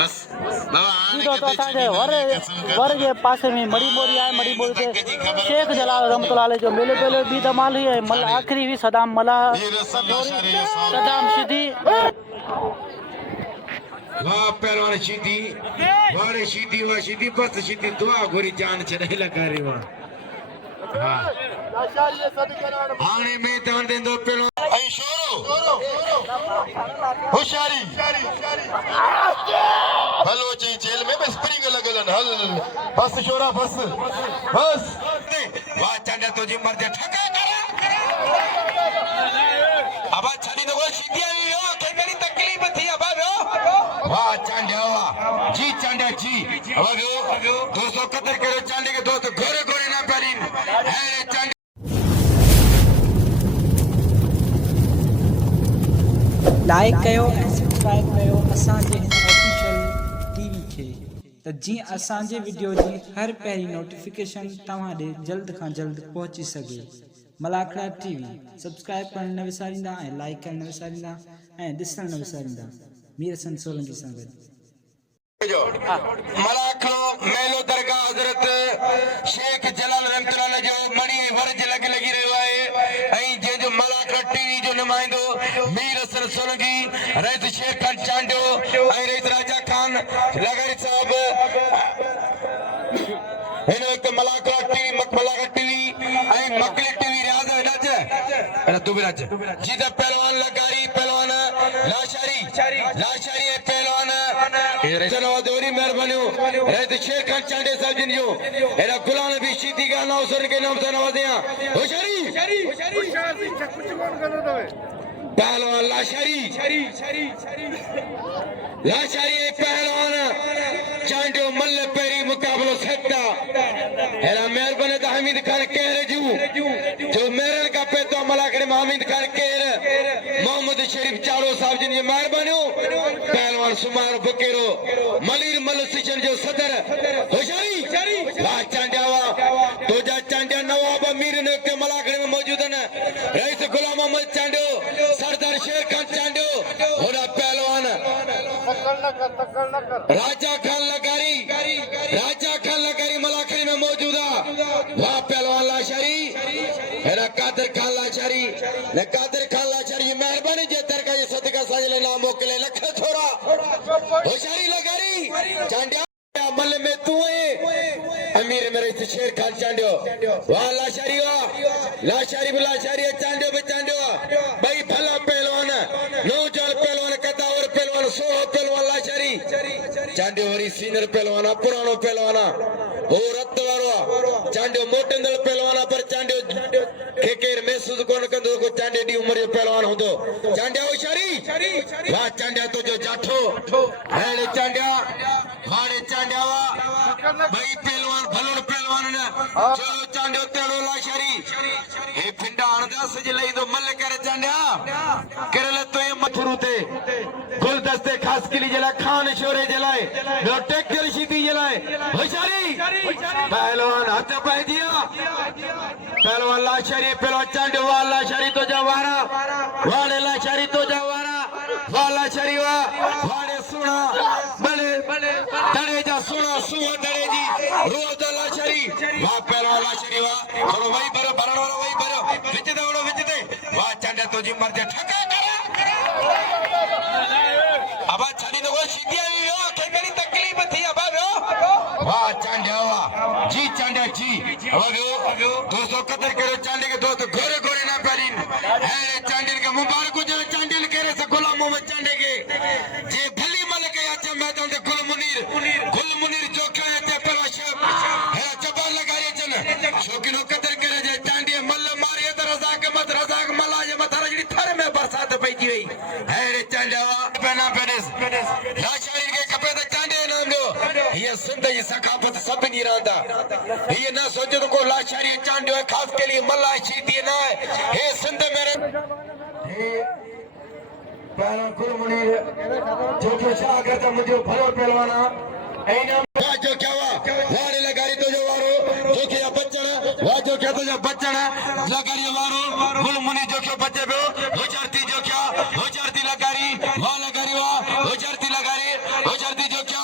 बस जी दोस्तों असांजे वर जे पासे में मड़ी बोरी आहे। मड़ी बोरी ते शेख जलाल रहमतुल्लाह जो मेले पहले बी धमाल हुई है। मल आखिरी हुई सदाम मला सदाम सीधी वाह पहलवान शीदी वारे शीदी वाह शीदी बस शीदी दुआ गोरी जान छड़े लगा रे वाह आने मैदान दे दो पहलवान आई शोरो होशियारी हलो जी जेल में बस स्प्रिंग लगलन हल बस शोरा बस बस वाह चांदा तुझी मर्दे ठका करा अब छड़ी दो शीदी आई हो के मेरी तकलीफ थी अब वाह चांदा वाह जी चांदा जी अब दोस्तों कदर करो चांदे के दोस्त गोरे गोरे ना पड़ी है चांदा लाइक कयो ऐं सब्सक्राइब कयो असांजे हिन ऑफिशियल टीवी खे त जीअं असांजे वीडियो जी हर पहिरीं नोटिफिकेशन तव्हां ॾे जल्द खां जल्द पहुची सघे। मलाखड़ा टीवी सब्सक्राइब करणु न विसारींदा ऐं लाइक करणु न विसारींदा ऐं ॾिसणु न विसारींदा। मीर हसन सोलंकी सां गॾु मलाखड़ो मेलो दरगाह हज़रत शेख जलाल रहमतुल्लाह जो मणी वर्ज लगी रहियो आहे ऐं जंहिंजो मलाखड़ा टीवी जो नुमाइंदो मीर हसन सोलंकी रईस शेख खान चांडो ऐं रईस राजा खान लगारी साहब हिन वक्त मलाखड़ा टीवी ऐं मकली टीवी रियाज़ राज तू भी राज जीत पहलवान लगारी पहलवान लाशारी पहलवान नवाज़ोरी मेहरबानियों रईस शेख खान चांडे साहब जिन जो एरा गुलाम भी शीदी का नौसर के नाम से नवाज़िया होशियारी पहलवान लाशारी पहलवान चांडो मल पेरी मुकाबलो सकता एरा मेहरबानी तो हमीद खान कहर जो मेरन का पेतो मलाखड़े में हमीद खान कहर मोहम्मद शरीफ चारो साहब जिन जो मेहरबानियों पहलवान सुमार बुकेरो मलिर मल सिशन जो सदर होशियारी वाह चांडियावा तोजा चांडिया नवाब मीर ने के मलाखड़े में मौजूद है रईस गुलाम मोहम्मद चांडो सरदार शेर खान चांडो होना पहलवान राजा खान लगारी मलाखड़ी में मौजूदा वाह पहलवान लाशारी है कादर खान लाशारी मेहरबानी जे तरका ये सदका साजले नाम मोकले लख थोड़ा होशियारी लगारी चांडिया मल में तू अमीर मेरे शेर खान चांडियो वाह लाशारी चांडियो भाई भला पहलवान नौजवान पहलवान कदावर पहलवान सोह पहलवान लाशारी चांडियो वरी सीनियर पहलवान पुरानो पहलवान हो रत वारो चांडियो मोटंदल पहलवान पर चांडियो केकेर महसूस कोन कंदो को चांडियो दी उम्र जो पहलवान होंदो चांडिया होशियारी वाह चांडिया तो जो जाठो हेड़े चांडिया भाई पहलवान भलो पहलवान ने चलो चांडियो तेड़ो लाशारी हे पिंडा अनदास जे लई तो मल करे चांडिया करले तो ये मथुरु ते गुलदस्ते खास किली जला खान शोरे जलाए नो टेक्टर शीती जलाए होशियारी पहलवान हाथ पाए दिया पहलवान लाशारी पहलवान चांडियो वाह लाशारी तो जवारा वाले लाशारी तो जवारा वाला लाशारी वाड़े सुना बड़े तड़े जा सुना सुहा तड़े जी रोज लाशारी वाह पहलवान लाशारी वाह थोड़ो वही भरो भरणो वही भरो विच दे वाह चांडिया तो जी मर जा ठका करा अब छड़ी दो सीधी आई हो के मेरी तकलीफ थी अब वाह चांडिया वाह जी चांडिया जी अब दोस्तों कदर करो चांडे के दोस्त गोरे गोरे ना पड़ी है चांडिल के मुबारक हो जाए चांडिल करे से गुलाम मोहम्मद चांडे के जे भली मल के आचे मैदान दे गुल मुनीर जो क्या है पराशब है जबान लगा रे चन शौकीनो कदर करे जे चांडिया मल मारे त रजाक मला जे मथरा जड़ी थर में बरसात पईजी वई है रे चांडिया पना पेनेस लाशारी के कपे त चांडे नाम दो ये सिंध की सकाफत सब नहीं रहता ये ना सोचो को लाशारी चांडियो खास के लिए मल्ला शीती ना है सिंध मेरे पहलवान गुल मुनीर जो के शागर त मुझे भलो पहलवाना ऐना जो क्या वारे लगारी तो जो वारो जो के बच्चन वा जो क्या तो जो बच्चन लगारी वारो गुल मुनी जो के बच्चे बे हो चरती लगारी वा लगारी वा हो चरती लगारी हो चरती जो क्या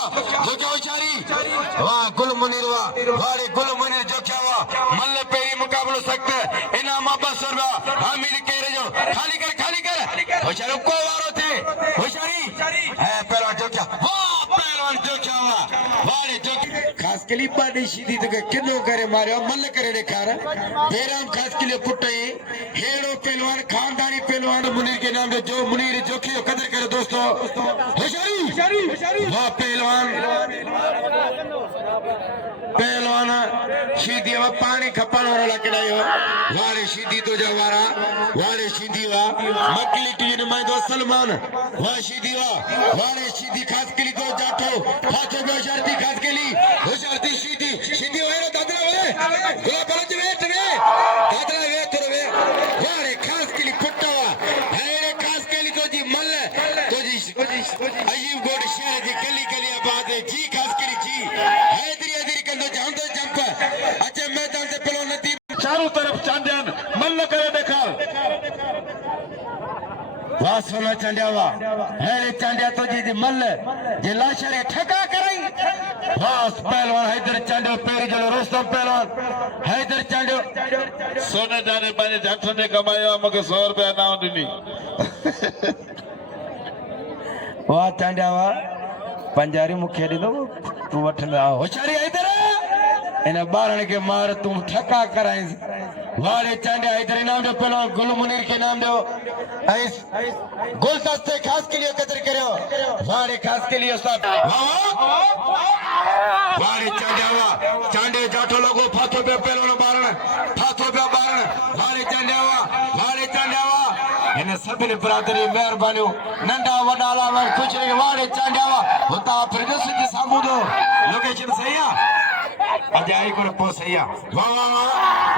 वाह गुल मुनीर वाह वाड़े गुल मुनीर जो क्या हुआ मल्ल पेरी मुकाबलो सकते इनाम 200 रुपया हामिद कह रहे जो खाली कर होशियारी को वारो थे होशियारी है पहलवान जो क्या वाह पहलवान जो क्या हुआ वाड़े जो खास के लिए बाडी सीधी तो किलो करे मारे मल्ल करे दिखार बेराम खास के लिए पुट्टे हेड़ो पहलवान खानदानी पहलवान मुनीर के नाम जो मुनीर जो की कदर करे दोस्तों होशियारी वाह पहलवान सीधी वा पानी खपन वाला लकड़ायो वाले सीधी तो जवारा वाले सीधी वा मकली टीन में दो सलमान वा सीधी वा वाले सीधी खास के लिए दो जाटो हाथों में शर्ती खास के लिए वो शर्ती सीधी वाले दादरा वाले गोला पलट वेट दादरा वेट वे वाले खास के लिए कुत्ता है खास के लिए तो जी मल्ल तो जी अजीब गोड शहर की गली आबाद है जी खास के लिए जी हैदरी कंदो जानदो जंप अच्छा मैदान से पहलो नदी चारों तरफ चांदियान मल्ल करे देखा वाह सोना चांदियावा है चांदिया तो जी मल्ल जे लाशरे ठका करई वाह पहलवान हैदर चांदियो पेरी जो रोस्तम पहलवान हैदर चांदियो सोने जाने पाने जाठ ने कमाया मगे 100 रुपया ना दिनी वाह चांदियावा पंजारी मुखिया दी तू वठंदा होशियारी हैदर इन बारण के मार तू ठका कराई वाले चांडिया इधर इनाम दो पहलो गुल मुनीर के नाम दो गुलदस्ते खास के लिए कदर करो वाले खास के लिए उस्ताद वाले चांडिया जाठो लोगो फाथो पे पहलो बारण फाथो पे बारण वाले चांडिया इन सभी बरादरी मेहरबानी नंदा वडाला में कुछ नहीं वाले चांडिया होता फिर से सामूदो लोकेशन सही है अजाई को पोसैया वाह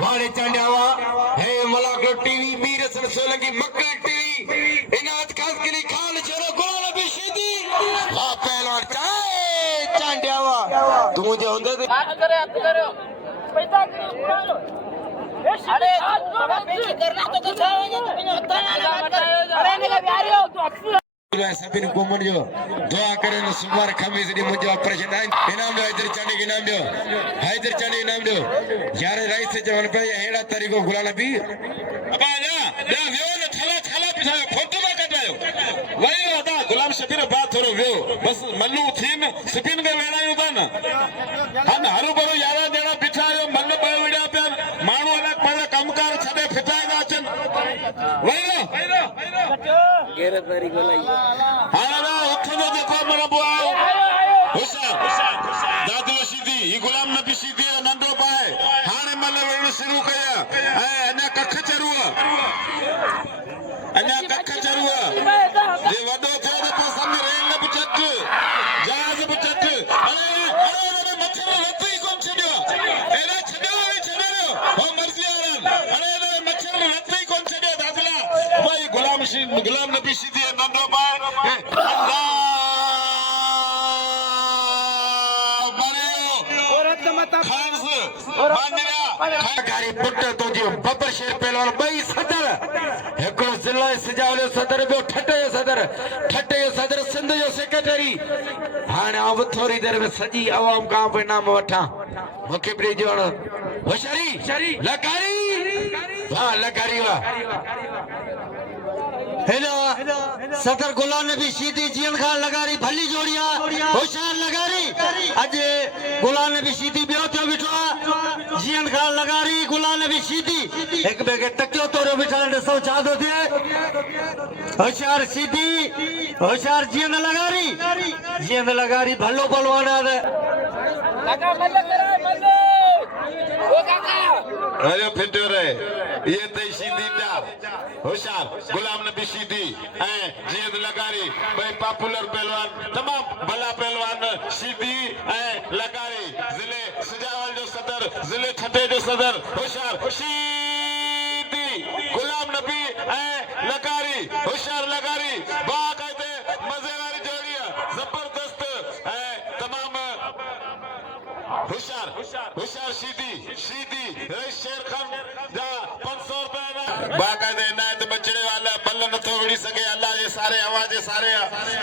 वाले चांडियावा हे मलाको टीवी बीरसन सोलंकी मक्कल टीवी इनात खास के लिए खान चलो गोल बिशीदी वाह पहलवान चांडियावा तू जो होंदे हाथ करो पैसा करो अरे पेची करना तो कुछ अरे मेरा प्यारे हो तू सभी को मन जो दुआ करे न सुमार खमीस दी मुझे ऑपरेशन है इनाम दो हैदर चांडी के नाम दो यार राइस से जवन पे हेड़ा तरीको गुलाना भी अबा जा व्यो ने छला पिछायो फोटो में कटायो वही होता गुलाम शबीर बात थोरो व्यो बस मल्लू थीन स्पिन में वेणायो था न हन हरु बरो यारा देना पिछायो मल्ल बयो विड़ा पे माणू अलग पड़े कमकार छडे फिटाएगा अचन वही गेरे पेरी गोलाई हां ना उठो देखो मरा बुआ होशियार दादू सीधी ही गुलाम नबी सीधी नंदो पाए हाने मल्ल वेण शुरू कया ए अने कख चरुआ जे वडो थे तो पसंद रेल न बुचट जहाज बुचट अरे मच्छर रत्ती कोन छडियो एना छडियो ओ मर्जी आरन अरे मच्छर रत्ती कोन छडियो दादला भाई गुलाम नबी सीधी नंदो पाए अल्लाह कारी पुट तो जी बबर शेर पहलवान बई सदर एकड़ो जिला सजावले सदर बो ठटे सदर सिंध जो सेक्रेटरी हाने अब थोड़ी देर में सजी आवाम का पे नाम वठा मुखे प्री जोण होशियारी लकारी वाह लकारी वाह हेलो सदर गुलाम नबी सीधी जीन खान लगारी भली जोड़िया होशियार लगारी आज गुलाम नबी सीधी बियो थियो बिठो जीन खान लगारी गुलाम नबी सीधी एक बेगे टक्यो तोरो बिठा ॾिसो छा थो थिए होशियार सीधी होशियार जीन लगारी भलो पहलवान काका मल्ल करे मल्ल ओ काका अरे फिट रे ये ते सीधी दा होशियार गुलाम नबी सीधी जीद लगारी भाई पॉपुलर पहलवान तमाम भला पहलवान सीधी लगारी जिले सजावल जो सदर जिले छठे जो सदर होशियार सीधी गुलाम नबी लगारी होशियार लगारी बाकायदे मजेदारी जोड़िया जबरदस्त तमाम होशियार सीधी शेर खान जा 500 रुपया बाकायदे नायत बचने वाला बल्ल न तो विड़ी सके अल्लाह जे सारे आवाज सारे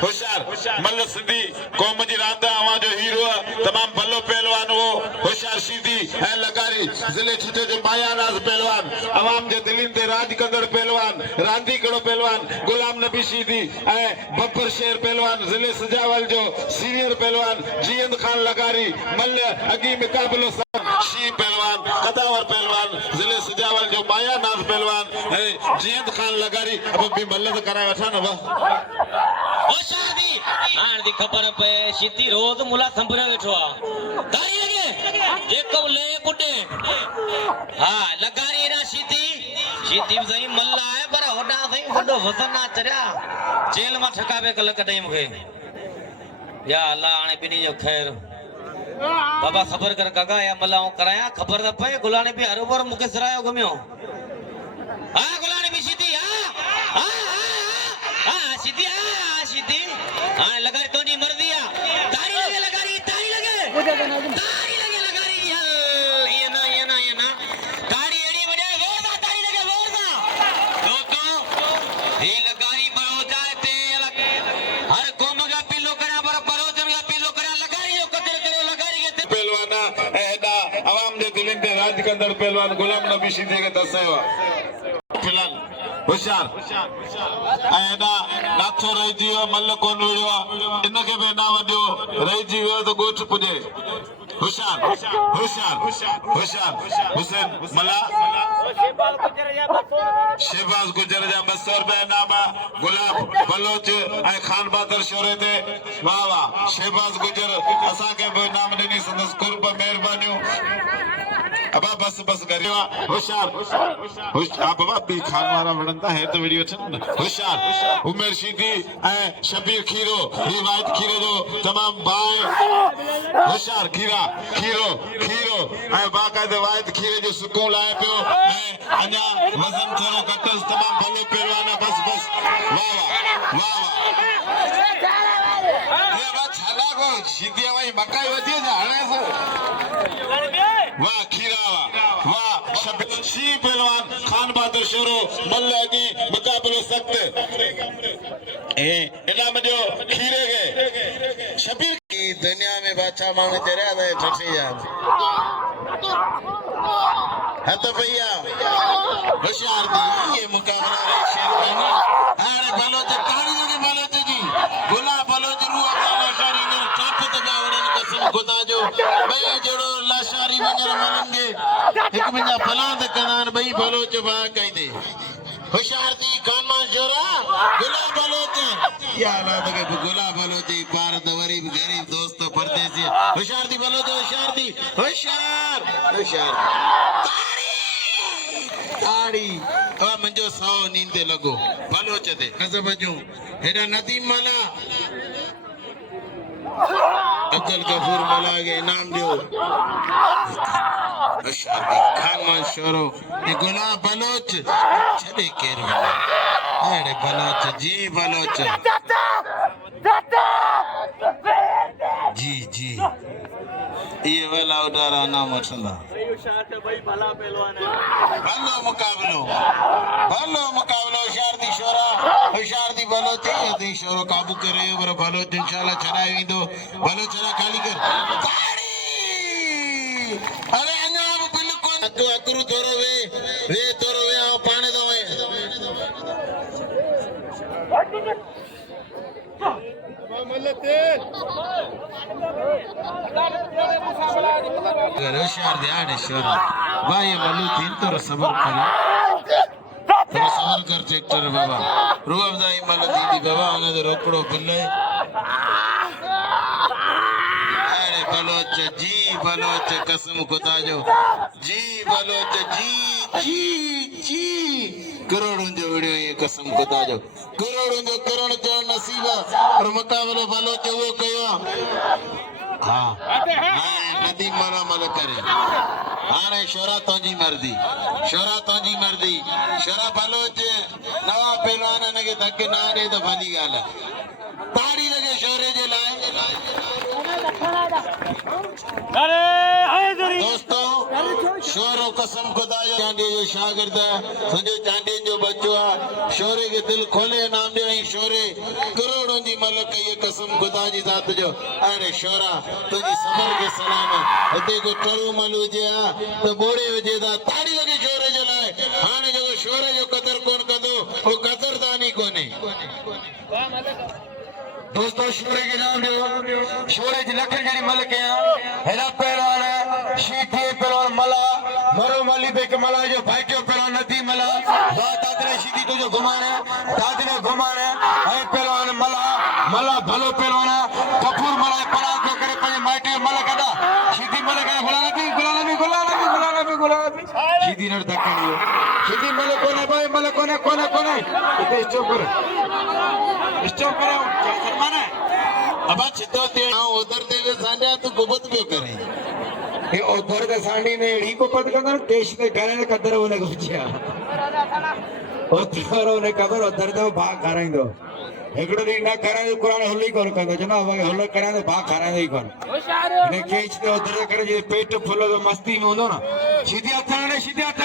होशियार मल्ल सिद्धी कौम जी रांदा आवाज जो हीरो तमाम भलो पहलवान बिशीदी ऐं लगारी ज़िले छिटे जो मायानाज़ पहलवान अवाम जे दिलिन ते राज कंदड़ पहलवान रांदी कड़ो पहलवान गुलाम नबी शीदी ऐं बब्बर शेर पहलवान ज़िले सजावल जो सीनियर पहलवान जियंद खान लगारी मल्ल अगी मुकाबलो शी पहलवान कदावर पहलवान ज़िले सजावल जो मायानाज़ पहलवान ऐं जियंद खान लगारी अब भी मल्ल कराए वठा न होशियारी हाण दी खबर पे शीती रोज मुला संभरे वेठो आ दारी लगे एक ले कुटे हां लगारी ना शीती सही मल्ला है पर होडा सही वडो वजन ना चरिया जेल में ठकावे कल कटई मुखे या अल्लाह आने बिनी जो खैर बाबा खबर कर काका या मल्ला कराया खबर द पे गुलाने भी हर बार मुके सरायो गम्यो हां गुलाने भी शीती हां हां शीती हाँ लगारी तो नहीं मर दिया तारी लगे लगारी तारी लगे लगारी ये ना तारी एड़ी बजे जोरदा तारी लगे जोरदा दोस्तों ये लगारी बरो जाए ते हर कोम का पिलो करा बरो जन का पिलो करा लगारी जो कदर करो लगारी के पहलवाना एदा अवाम जे दिलिन ते राज कंदड़ पहलवान गुलाम नबी शीदी के दसेवा फिलहाल होशियार ऐदा नाथो रही जीव मल्ल कोन विड़ियो इनके बि ना वडियो रही जीव तो गोठ पुजे होशियार हुसैन मला शहबाज गुजर जा 200 रुपया इनाम गुलाब बलोच ऐं खान बहादुर शोरे ते वाह वाह शहबाज गुजर असा के भी इनाम ॾिनी संदस कुर्ब महिरबानियूं अब बस करियो होशियार बाबा पी खान वाला वणंदा है तो वीडियो छन होशियार उमेर शीदी ऐं शबीर खीरो ही वाइट खीरे जो तमाम बाय होशियार खीरो ऐं बाकायदे वाइट खीरे जो सुकून लाए पियो ऐं अञा वजन थोरो कटस तमाम भलो पहलवान बस वाह ये बात छला को शीदी भाई मकाई वधी हणे वाह खीरा वाह शबीर शी पहलवान खान बहादुर शोरो मल्ल की मुकाबलो सख्त इनाम जो खीरे के शबीर की दुनिया में बादशाह माने तेरे आदे ठठी जा है तो भैया होशियार दी ये मुकाबला रे शेरवानी अरे बलोच ताड़ी लगे बलोच जी गुला बलोच रू अपना शारी ने टॉप तो जावड़न कसम खुदा जो भाई जड़ो लाशारी वगैरह मलंगे एक मिंजा फलाद कनान भाई बलोच बा कह दे होशियार दी कामा जोरा गुला बलोच या औलाद के गुला बलोच पार दवरी गरीब दोस्त परदेसी होशियार दी बलोच होशियार ताड़ी अब मंजो 100 नींदे लगो बलोच दे कसम जो हेडा नदीम माला अब्दुल गफूर मला के इनाम दियो अशादी खान शोरो ये गुलाब बलोच छड़े केर अरे बलोच जी ये वाला उतारा नाम वठंदा भलो मुकाबलो होशियार दी बलोच दी शोरो काबू करे पर बलोच इंशाल्लाह छड़ाई विंदो बलोच छड़ा खाली कर ताड़ी अरे अन्या बिल्कुल अकरू तोरो वे आ पानी दो होशियार दे शोर भाई मल्लू तीन तो सबर कर ट्रैक्टर बाबा रूब दाई मल्लू दीदी बाबा उन्हें तो रोकड़ो बिल्ले अरे बलोच कसम खुदा जो जी बलोच जी करोड़ों जो वीडियो ये कसम खुदा जो करोड़ जो नसीब और मुकाबलो बलोच वो कयो हाँ नदी मल करे हाणे शोरा तोजी मर्दी शोरा बलोच नवा पहलवान ने के धक्के ना दे तो भली गाल ताड़ी लगे शोरे जे लाए दोस्तों शोरो कसम खुदा जो चांदी जो शागिर्द संजो चांदी जो बच्चो आ शोरे के दिल खोले नाम दे ही शोरे करोड़ों जी मलक ये कसम खुदा जी जात जो अरे शोरा तुझी सबर के सलाम अते को टड़ू मलू जे आ तो बोड़े हो जे दा ताड़ी लगे शोरे जो लाए हाने जो शोरे जो कदर कोन कंदो वो कदरदानी कोने दोस्तों शोरे के नाम जो शोरे जी लखन जड़ी मलक हेरा पहलवान शीठी पहलवान मला मरो मली बेक मला जो भाईटो पहलवान नदी मला बात आदरे शीठी तो जो घुमाने दादने घुमाने है पहलवान मला भलो पहलवान कपूर मला पराग को करे पंजे माइटे मला कदा शीठी मला का गुलाबी शीठी नर दक्कनी शीठी मला कोने इते स्टॉप करो माने अब चितो ते उधर ते सांडा तू गुबत पियो करे ये उधर के सांडी ने एड़ी को पद कंदा देश के घरे ने कदर होने को पूछया उधर होने कबर उधर तो भाग कराइंदो एकड़ो दी ना कराय कुरान होली कोन कंदो जना होलो कराय भाग कराय ही कोन ने केच ते उधर करे जे पेट फुलो तो मस्ती में होंदो ना सीधी अथने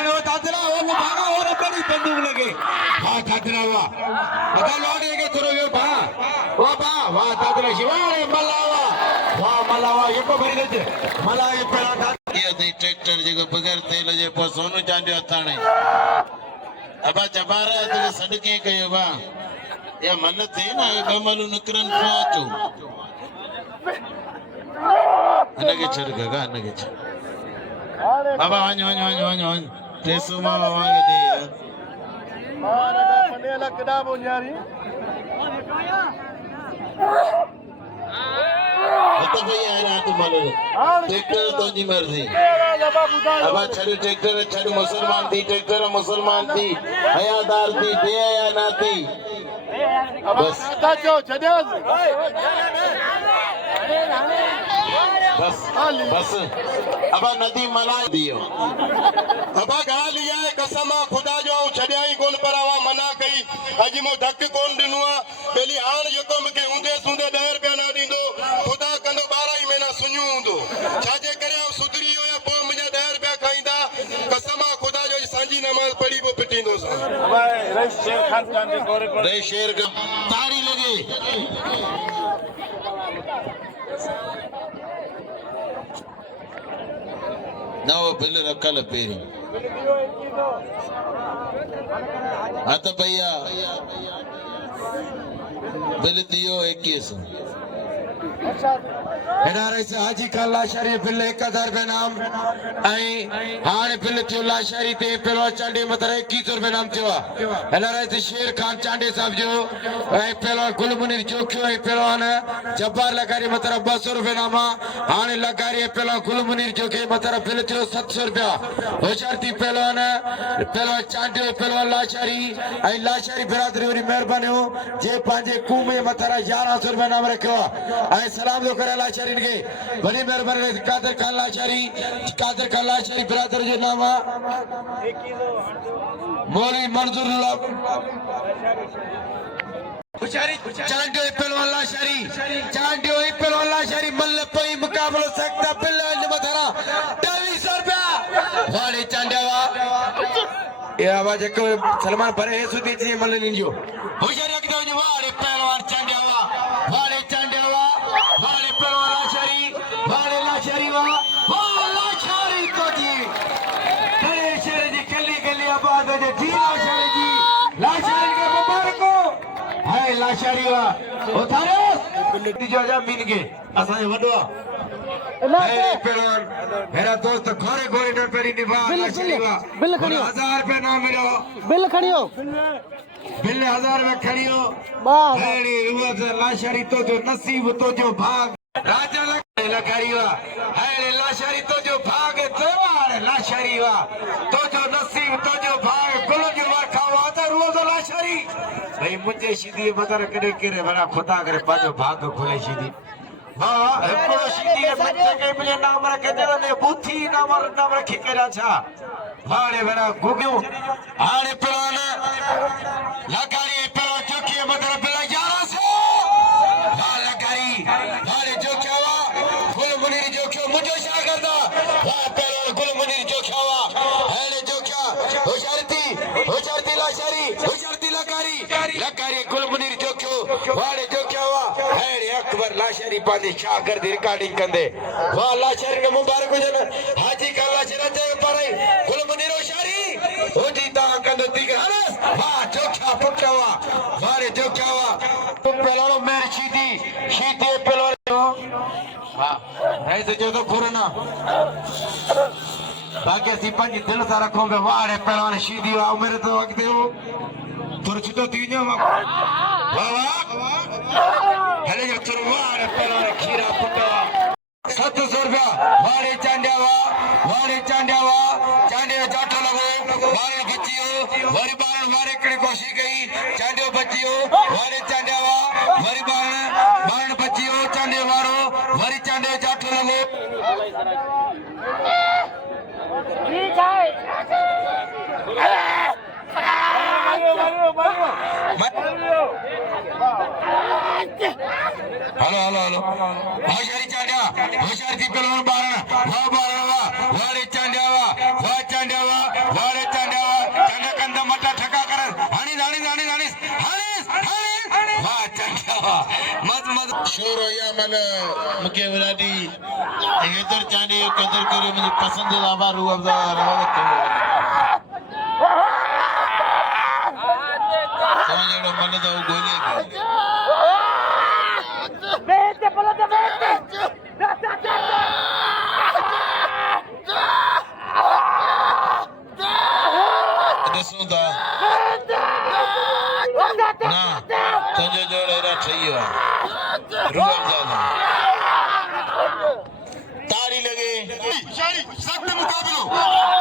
वो दादरा वो भागा हो रे बड़ी बंदूक लगे हां दादरा वा अदा लौटे के थरो यो वाह दादरा शिवारे मलावा ये को भरी दे मला ये पेला ये दे ट्रैक्टर जे बगैर तेल जे पर सोनू चांदी अथाणे अब जबारा तो सडके कयो बा या मन थे ना गमलू नकरन पहुंचो अनगे छड़गा अनगे छ बाबा वाñ तेसु मा वांगे दे मारा मंडेला कदा बोन्यारी तो भैया है ना तू मालूम ट्रैक्टर तो जी मर्जी अब छड़ ट्रैक्टर छड़ मुसलमान थी हयादार थी दे या ना थी बस बस अब नदी मला दियो अब गा लिया कसम खुदा जो छड़ाई कोन परावा मना कई अज मो धक कोन दिनुआ पहली हाण जको मके हुंदे सुंदे 10 रुपया ना दींदो खुदा कंदो 12 ही महीना सुन्यू हुंदो छाजे करे सुधरी हो या पो मुजा 10 रुपया खाईंदा कसम खुदा जो सांजी नमाज पढ़ी वो पिटींदो भाई रईस शेर खान चांदी गोरे को रे शेर का तारी लगे ना वो बिल रखल पेरी हाँ तो भैया बिल दियो 21 हेडारे से हाजी काला शरीफ बिल 1000 रुपए नाम आई हाने बिल थियो ला शरी ते पेलो चांडी मतर 21 रुपए नाम थियो हेडारे से शेर खान चांडी साहब जो आई पेलो गुलमुनीर जोखियो आई पेलो ने जब्बार लगारी मतर 200 रुपए नाम हाने लगारी पेलो गुलमुनीर जोखे मतर बिल थियो 700 रुपया होशारती पेलो ने पेलो चांडी पेलो ला शरी आई ला शरी बिरादरी वाली मेहरबानी हो जे पांजे कूमे मतर 1100 रुपए नाम रखो आई सलाम दो करे लाचारी के बड़ी मेहरबानी कादर खान लाचारी बिरादर जो नाम मौलवी मंजूरुल्लाह चांडियो पहलवान लाचारी मल्ल पई मुकाबलो सकता पिल्ले मथरा 2300 रुपया वाले चांडिया ये आवाज को सलमान भरे है सुधी जी मल्ल निंजो होशियारी रख दो वाले पहलवान चांडिया वाले पहलवान लाचारी लाचारी तो जी करे शेर जी गली आबाद है जी लाचारी के मुबारको है लाचारी वा उतारे जो जा मीन के असा वडो है पहलवान मेरा दोस्त घोरे न पेरी निभा लाचारी वा बिल खड़ियो 1000 रुपए नाम मेरा बिल खड़ियो बिल 1000 में खड़ियो बस हेड़ी रुआ लाचारी तो जो नसीब तो जो भाग राजा लगारीवा है लाचारी तो जो भाग त्योहार लाचारीवा तो जो नसीब तो जो भाग गुल जो खावा था रोज लाचारी भाई मुझे सीधी बदर करे करे बड़ा खुदा करे पाजो भाग खुले सीधी हां एकड़ो सीधी के बच्चे के मुझे नाम रखे दे ने बुथी नाम रखे करे अच्छा हाड़े बड़ा गुगो हाड़े पुराना लगारी पर चुकी बदर बिला 1100 लगारी हाड़े जो मुझे शागिर्दा पहलवान गुलमुनीर जो खावा लाशारी हुशारती लकारी गुलमुनीर जोख्यो वाड़े जोख्या हुआ हैरे अकबर लाशारी पांदी शागिर्द रिकॉर्डिंग कंदे वाह लाशारी ने मुबारक हुजन हाजी का लाशरा जय पारे गुलमुनीर होशारी हो जी ता कंदो तीग हरस वाह जोख्या पुटवा वाड़े जोख्या हुआ पहलवानो मेर शीती पहलवान हां ऐसे जो तो पुराना बाकी सी पंज दिल सारा खोंबे वाड़े पहलवान शीदी वा मेरे तो वक्त हो थोड़ा छुटो तीजो वाह हेले जो तुर वाड़े पहलवान खीरा पुटवा 700 रुपया वाड़े चांडिया जाटो लगो वाड़े बच्चियो वरी बाण वाड़े कड़े कोशिश गई चांडियो बच्चियो वाड़े चांडिया वरी बाण बच्चियो चांडियो वारो वरी चांडियो जाटो लगो हेलो होशियारी चांडिया होशियारी थी पहलवान बारण वाह वाड़े चांडिया वाह चांडिया वाड़े चांडिया चांडिया कंदा मटा ठका कर हनी वाह चांडिया मत शोर या मला मुके वराडी हेदर चांडी कदर करी मुझे पसंदीदा बारू अब्दा रवायत समझो मन तो गोली सुनता ना संजय जोड़ेरा चाहिए रुक जाना तारी लगे सख्त मुकाबलो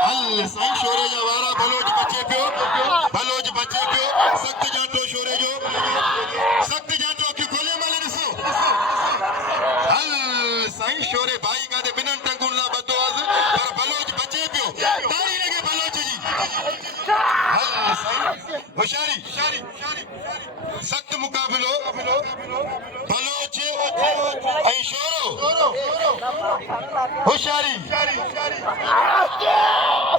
हल साईं शोरे जा वारा बलोच बचे पियो सख्त जाटो शोरे जो सख्त जाटो की खोले माले ॾिसो हल साईं शोरे भाई का दे बिनन टंगुन ला बदोआज पर बलोच बचे पियो तारी लगे बलोच जी हल साईं होशियारी सख्त मुकाबलो बलोच ऐं शोरो होशियारी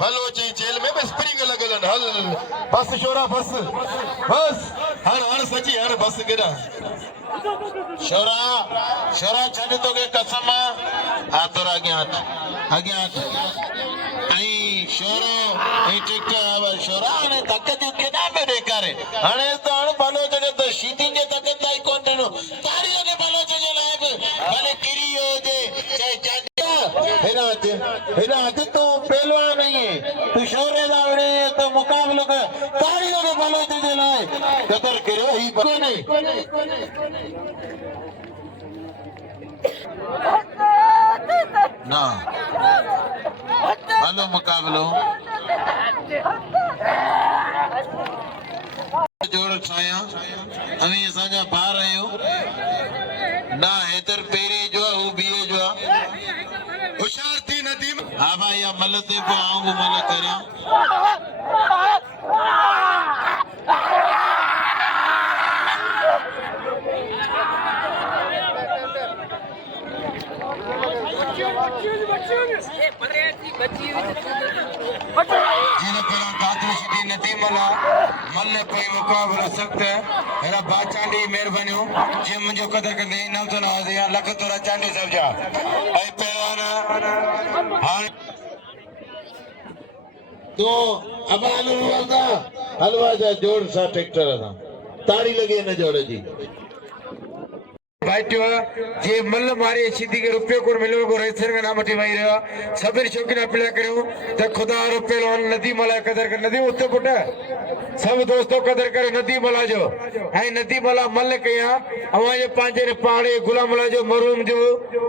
बलोच जेल में बस स्प्रिंग लगलन हल बस शोरा बस हर सची हर बस गिरा शोरा छड़ तो के कसम हाथ आगे हाथ आई शोरो आई टिकट शोरा ने ताकत के ना पे करे हणे तो हण बलो जने तो शीती जे ताकत आई कोंटनो तारी के बलो जे लायक भले किरियो जे चाहे चांडिया हेरा तो पहलवान नहीं है तू शोरे दावड़े तो मुकाबलो कर तारी के बलो जे लायक कदर करो ही को नहीं ना हेलो मुकाबलो जोड़ छाया हमें साजा बाहर आयो ना हेतर पेरी जो वो बीए जो होशियार थी नदीम हां भाई या मलते को आऊंगा मल करया मुकाबला सख्त है मेरा बात चांडी मेहरबानी जे मुझे कदर कर दे नाम तो ना दिया लख तोरा चांडी सब जा आई पहलवान हां तो अब हलवा जा जोड़ सा ट्रैक्टर था ताड़ी लगे न जोड़े जी भाइटियो जे मल मारे सीधी के रुपये को मिलो को रेसर का नाम अटी भाई रहा सबेर शौकीना पिला करो त खुदा रुपये लोन नदी मला कदर कर नदी उत्ते पुटा सब दोस्तों कदर करे नदी मला जो है नदी मला मल कया अवा ये पांचे ने पाड़े गुलाम मला जो मरूम जो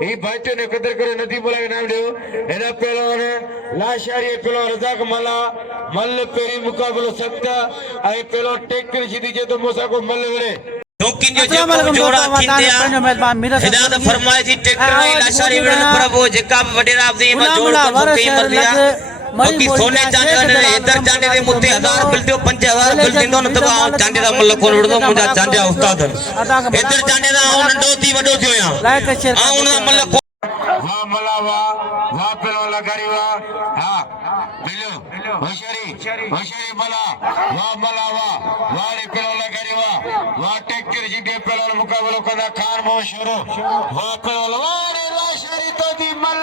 ई भाइटियो ने कदर करे नदी मला के नाम दो एना पहलवान लाशारी पहलवान रजाक मला मल पेरी मुकाबलो सकता आई पहलवान टेक कर सीधी जे तो मोसा को मल वड़े दोकिन जो जोड़ा थींदिया हिदायत फरमाए थी ट्रैक्टर में लाशारी विड़न प्रभु जेका वडेरा दे में जोड़ को कई मरदिया बाकी सोने चांदी ने इधर चांदी दे मुते 1000 बिल दियो 5000 बिल दिनो न तबा चांदी दा मल कोन विड़दो मुजा चांदी उस्ताद इधर चांदी दा नंडो थी वडो थियो या आ उन मल वाह मला वाह पहलवान लगारी वाह हाँ मिलो होशियारी मला वाह रे पहलवान लगारी वाह टेक्कर जीते पहलवान मुकाबलो कदा खान मो शुरू वाह पहलवान वाह रे लाशरी तो दी मल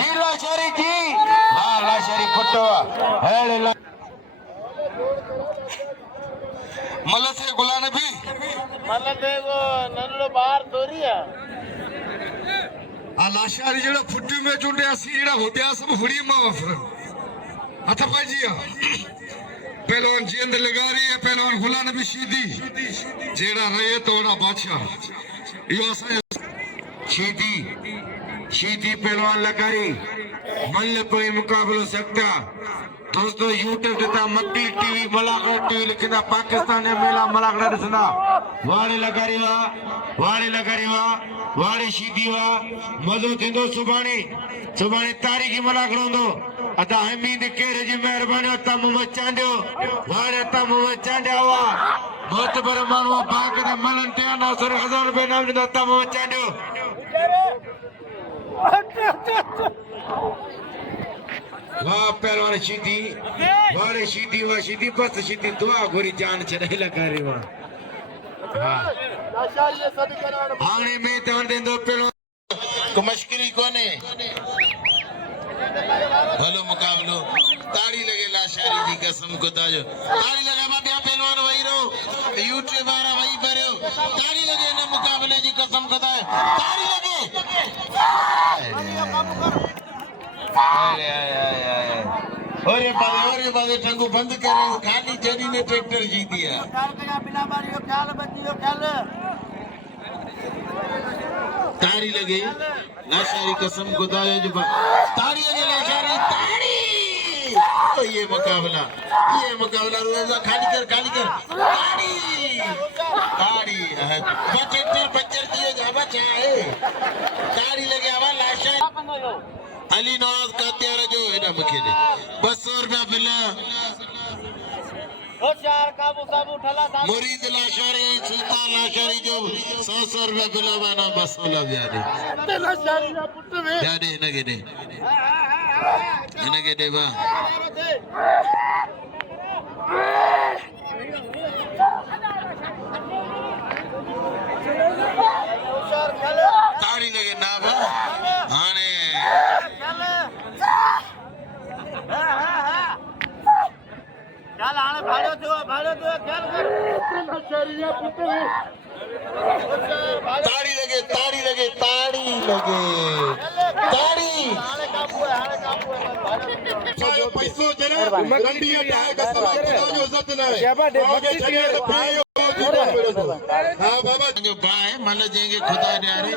जी लाशरी जी वाह लाशरी कुट्टो हेले मल से गुलाम भी लाशारी जो फुट्टी में चुंडे सीड़ा होत्या सब हुड़ी माफ अच्छा पाजी पहलवान जिंद लगारी है पहलवान गुलाम भी सीधी जेड़ा रहे तोड़ा बादशाह यो सीधी पहलवान लगारी मल्ल कोई मुकाबला सकता दोस्तों यूट्यूब देता मक्की टीवी मलागढ़ टीवी लिखना पाकिस्तान मेला मलागढ़ दिसना वाड़े लगारी वाड़े सीधी मजो थींदो सुभाणे तारीख़ मलागढ़ होंदो अदा हमीद केर जी मेहरबानी तम मचांडियो वाड़े तम मचांडिया हुआ बहुत बड़े मानवा बाग दे मलन ते 900,000 रुपए नाम दिंदा तम मचांडियो वाह पहलवान सीधी वाड़े सीधी बस सीधी दुआ गोरी जान चढ़े लगारी वाह हाणे मैदान देंदो पहलवान को मुश्किल कोने भलो मुकाबलो ताड़ी लगे लाशारी जी कसम खुदा जो ताड़ी लगा मा बिया पहलवान वही रो यूट्यूब वाला वही भरियो ताड़ी लगे ने मुकाबले जी कसम खुदा ताड़ी लगे अरे बादे टंगू बंद कर खाली जड़ी ने ट्रैक्टर जीत दिया ताड़ी लगे लाशारी कसम खुदा जो ताड़ी लगे लाशारी ताड़ी तो ये मुकाबला रोजा खाली कर ताड़ी बच्चर दिए जावा चाहे ताड़ी लगे आवा लाशारी अली नवाज का त्यारा जो है ना मुखेले 200 रुपया बिला मुरीद लाशारी सुल्तान लाशारी जो 100 रुपया बिला बना 200 यादे नगे दे बा ताड़ी लगे ना बा हाने चल आने भाड़ो दो चल ताड़ी लगे पैसो जरा गंडी है कसम जो इज्जत ना है हां बाबा जो बाय मन जेंगे खुदा न्यारे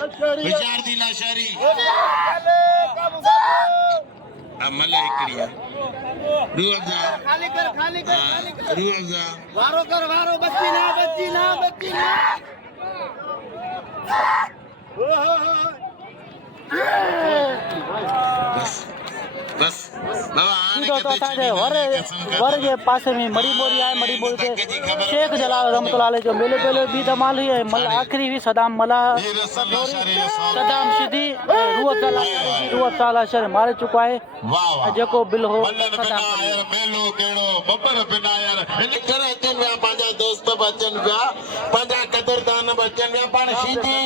विचार दी लाशारी अमल एकड़िया रू अफ़ज़ा वारो बच्ची ना बस बाबा आने तो असांजे वर जे पासे में मड़ी बोरी आहे मड़ी बोरी ते शेख जलाल रहमतुल्लाह अलैह जो मेले पहले भी धमाल हुई है मल आखिरी भी सदाम मला सदाम सीधी रूअत साला शर मारे चुका है वाह जेको बिल हो मेलो केड़ो बबर बिना यार इन करे अचन वा पांजा दोस्त बचन वा पांजा कदरदान बचन वा पाण सीधी